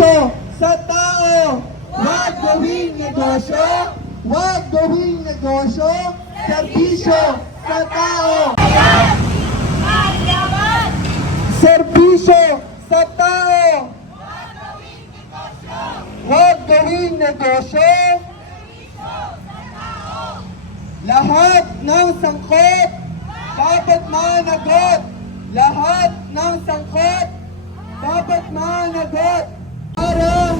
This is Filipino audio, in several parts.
Serbisyo sa tao. Huwag gawing negosyo. Huwag gawing negosyo. Serbisyo sa tao. Serbisyo sa tao. Huwag gawing negosyo. Lahat ng sangkot dapat managot. Lahat ng sangkot dapat managot. Para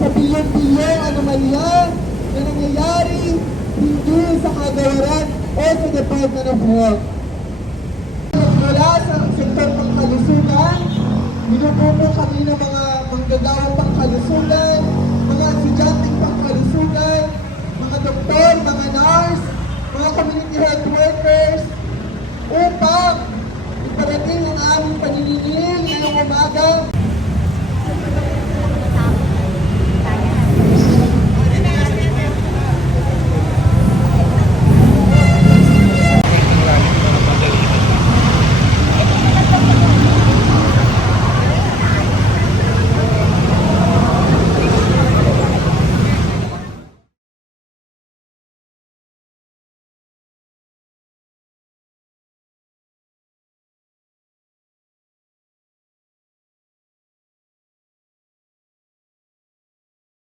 sa bilyong-bilyong anomalya na nangyayari hindi sa kagawaran o sa Department of Health. Mula sa sektor pangkalusugan, minupupo kami ng mga manggagawang pangkalusugan, mga estudyanteng pangkalusugan, mga doktor, mga nurse, mga community health workers, upang iparating ang aming paniningil ngayong umaga